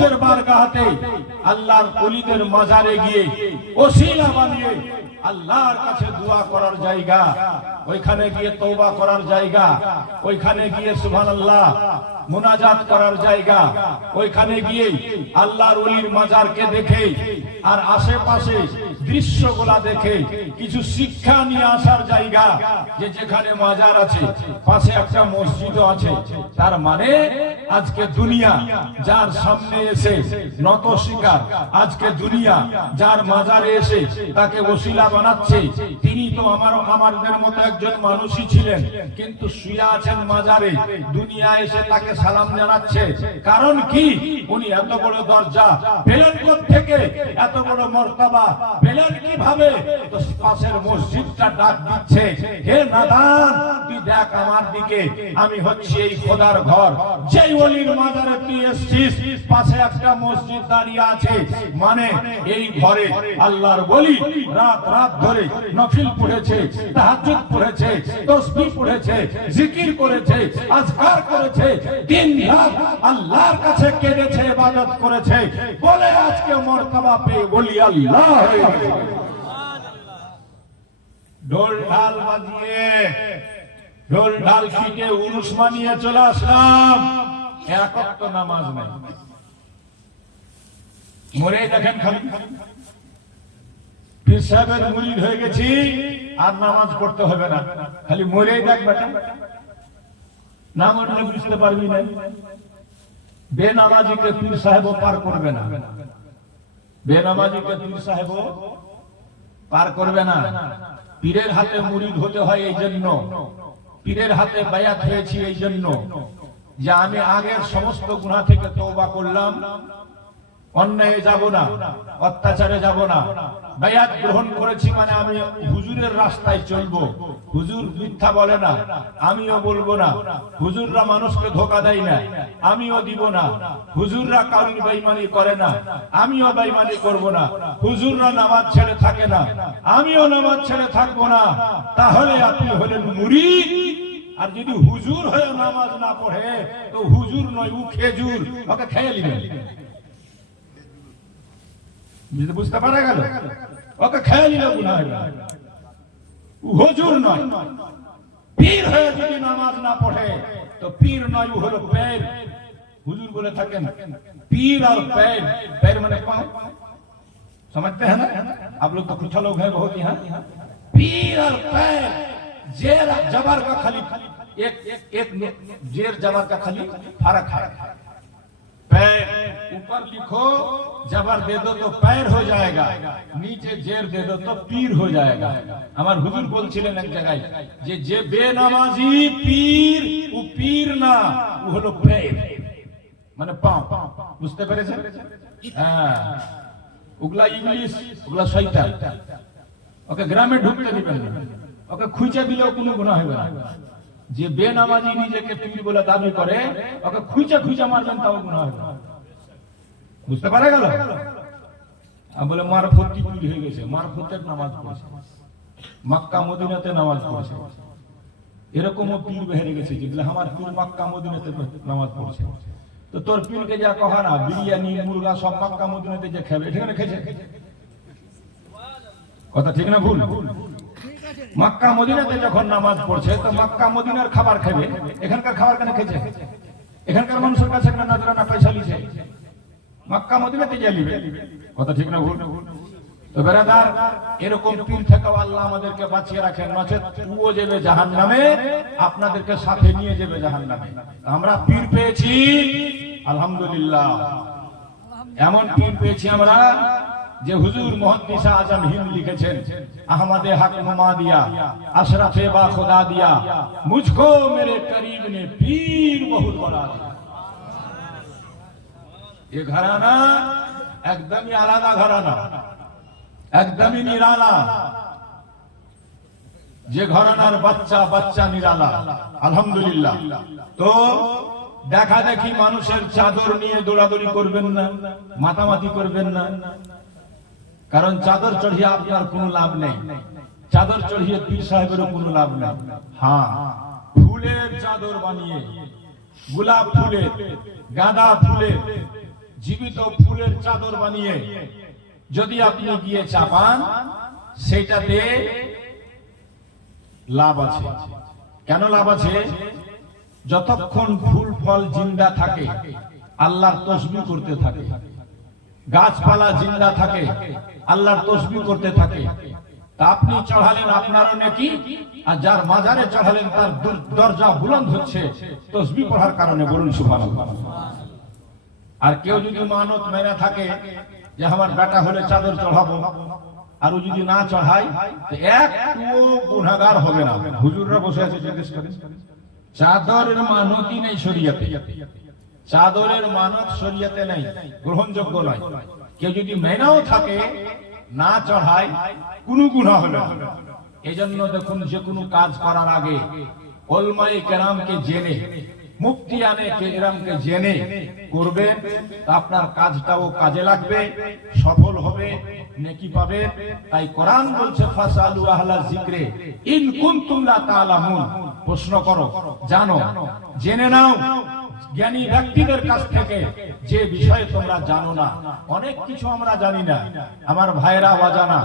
বুদ্ধের বারগাহতে আল্লাহর ওলিদের মাজারে গিয়ে ওসিলা বানিয়ে আল্লাহর কাছে দোয়া করার জায়গা, ওইখানে গিয়ে তওবা করার জায়গা, ওইখানে গিয়ে সুবহানাল্লাহ মুনাজাত করার জায়গা, ওইখানে গিয়ে আল্লাহর ওলির মাজারকে দেখে আর আশেপাশে দৃশ্যগুলা দেখে কিছু শিক্ষা নিয়ে আসার জায়গা। যে যেখানে মাজার আছে পাশে একটা মসজিদও আছে, তার মানে আজকে দুনিয়া যার সামনে এসে নত শিকার, আজকে দুনিয়া যার মাজারে এসে তাকে ওসিলা বানাচ্ছে, তিনি তো আমাদের মতো একজন মানুষই ছিলেন, কিন্তু শুয়ে আছেন মাজারে, দুনিয়া এসে তাকে সালাম জানাচ্ছে। কারণ কি? উনি এত বড় দরজা পেলেন থেকে, এত বড় মর্তবা পেলেন কিভাবে? তো পাশের মসজিদটা ডাক দিচ্ছে, হে নাদান তুই দেখ আমার দিকে, আমি হচ্ছি এই খোদার ঘর। যেই ওলির মাজারে তুই এসেছিস পাশে একটা মসজিদ দাঁড়িয়ে আছে, মানে এই ঘরে আল্লাহর ওলি রাত রাত ধরে নফিল পড়েছে, তাহাজ্জুদ পড়েছে, তাসবিহ পড়েছে, জিকির করেছে, আজকার করেছে, দিন রাত আল্লাহর কাছে কেঁদেছে, ইবাদত করেছে, বলে আজকে মর্তবা পেয়ে বলি আল্লাহ হয়ে গেছে। ঢোল ঢাল বাজিয়ে ঢোল ঢাল পিটে উরুস মানিয়ে চলে আসলাম, এক ওয়াক্ত নামাজ নাই। মরে দেখেন খালি পীর সাহেবের মুরিদ হয়ে গেছি, আর নামাজ পড়তে হবে না, খালি মরেই দেখ বেটা, না মরলে বুঝতে পারবি না। বেনামাজিকে পীর সাহেবও পার করবে না, বেনামাজিকে পীর সাহেবও পার করবে না। পীরের হাতে মুরিদ হতে হয় এই জন্য, পীরের হাতে বায়াত হয়েছি এই জন্য যে আমি আগের সমস্ত গুনাহ থেকে তওবা করলাম, অন্যায় যাব না, অত্যাচারে যাব না, বায়াত গ্রহণ করেছি মানে আমি হুজুরের রাস্তায় চলবো। হুজুর মিথ্যা বলে না, আমিও বলবো না। হুজুররা মানুষকে ধোঁকা দেয় না, আমিও দিব না। হুজুররা কারণ বেঈমানি করে না, আমিও বেঈমানি করব না। হুজুররা নামাজ ছেড়ে থাকে না, আমিও নামাজ ছেড়ে থাকবো না। তাহলে আপনি হলেন মুরিদ। আর যদি হুজুর হয়ে নামাজ না পড়ে তো হুজুর নয়, ও খেজুর, ওকে খেয়ে নিবেন। বুঝতে পারা গেল? ওকে খেয়ে নিলে গুনাহ হবে, হুজুর নয়। পীর হয়ে যদি নামাজ না পড়ে তো পীর নয়, ও হলো पैर। হুজুর বলে থাকেন पीर और पैर, पैर माने पांव, समझते हैं ना आप लोग? तो कुछ लोग हैं बहुत यहाँ। पीर और पैर, जेर जबर का खाली एक जेर जबर का खाली फर्क है। पैर ऊपर लिखो जबर दे दो तो पैर हो जाएगा, नीचे जेर दे दो तो पीर हो जाएगा। আমার হুজুর বলছিলেন এক জায়গায় যে বেনামাজি পীর, ও পীর না, ও হলো पैर, মানে পাও। বুঝতে পেরেছেন? হ্যাঁ, ওগুলা ইংলিশ, ওগুলা শয়তান। ওকে গ্রামে ঢুকতে দিবেন না, ওকে খুঁজে দিলেও কোনো গুনাহ হবে না। যে বেনামাজি নিজেকে পীর বলে দাবি করে, ওকে খুঁজে খুঁজে মারবেন তাও গুনাহ হবে। বুঝতে পারা গেল? বলে মারফতি পীর হয়ে গেছে, মারফতের নামাজ পড়ছে, মক্কা মদিনাতে নামাজ পড়ছে, এরকমও পীর বেরিয়ে গেছে যেগুলো আমার পীর মক্কা মদিনাতে নামাজ পড়ছে। তো তোর পীরকে যা কহা না, বিরিয়ানি মুরগা সব মক্কা মদিনাতে যে খাবে, এখানে খেয়েছে, কথা ঠিক না ভুল? মক্কা মদিনাতে যখন নামাজ পড়ছে তো মক্কা মদিনার খাবার খাবে, এখানকার খাবার কেন খেয়েছে? এখানকার মানুষের কাছে একটা নজরানা পয়সা লিছে, মক্কা মদিনাতে যা লিবে, কথা ঠিক না ভুল? তো বেরাদার, এরকম পীর থেকেও আল্লাহ আমাদেরকে বাঁচিয়ে রাখেন, নচেত ও যাবে জাহান্নামে, আপনাদেরকে সাথে নিয়ে যাবে জাহান্নামে। আমরা পীর পেয়েছি আলহামদুলিল্লাহ, এমন পীর পেয়েছি আমরা যে হুজুর মুহাদ্দিস আজম হিন্দ লিখেছেন, আহমদে হক মুমা দিয়া, আশরাফে বা খুদা দিয়া, মুঝকো মেরে করিব ने पीर बहुत बड़ा दिया। ये घराना एकदम ही आलादा घराना, एकदम ही निराला। যে ঘরানার বাচ্চা বাচ্চা নিরালা আলহামদুলিল্লাহ। তো দেখা দেখি মানুষের চাদর নিয়ে দৌড়াদৌড়ি করবেন না, মাতামাতি করবেন না, কারণ চাদর চড়িয়ে আপনার কোনো লাভ নেই, চাদর চড়িয়ে পীর সাহেবেরও কোনো লাভ নেই। হ্যাঁ, ফুলের চাদর বানিয়ে, গোলাপ ফুলের, গাঁদা ফুলের, জীবিত ফুলের চাদর বানিয়ে যদি আপনি গিয়ে চাপান, সেটাতে লাভ আছে। কেন লাভ আছে? যতক্ষণ ফুল ফল জিন্দা থাকে আল্লাহর তাসবিহ করতে থাকে, গাছপালা জিন্দা থাকে আল্লাহর তাসবিহ করতে থাকে। তা আপনি চড়ালেন আপনারও নেকি, আর যার মাজারে চড়ালেন তার দরজা বুলন্দ হচ্ছে তাসবিহ পড়ার কারণে। বলুন সুবহানাল্লাহ। আর কেউ যদি মানত মেনে থাকে যে আমার বেটা হলে চাদর চড়াবো, আর ও যদি না চড়ায় তো একটুও গুনাহগার হবে না। হুজুররা বসে আছে, জিজ্ঞেস করেন, চাদরের মানতই নেই শরীয়তে। চাদরের মানত শরীয়তে নেই, গ্রহণযোগ্য নয়। কেউ যদি মেনাও থাকে না চড়ায় কোনো গুনাহ হবে না। এজন্য দেখুন, যে কোনো কাজ করার আগে উলামায়ে কেরামকে জেনে, মুফতিয়ানে কেরামকে জেনে করবে, আপনার কাজটাও কাজে লাগবে, সফল হবে, নেকি পাবে। তাই কোরআন বলছে ফাসালু আহলা যিকরে ইন কুনতুম লা তা'লামুন, প্রশ্ন করো, জানো, জেনে নাও জ্ঞানী ব্যক্তিদের কাছ থেকে যে বিষয়ে তোমরা জানো না। অনেক কিছু আমরা জানি না, আমার ভাইরা অজানা।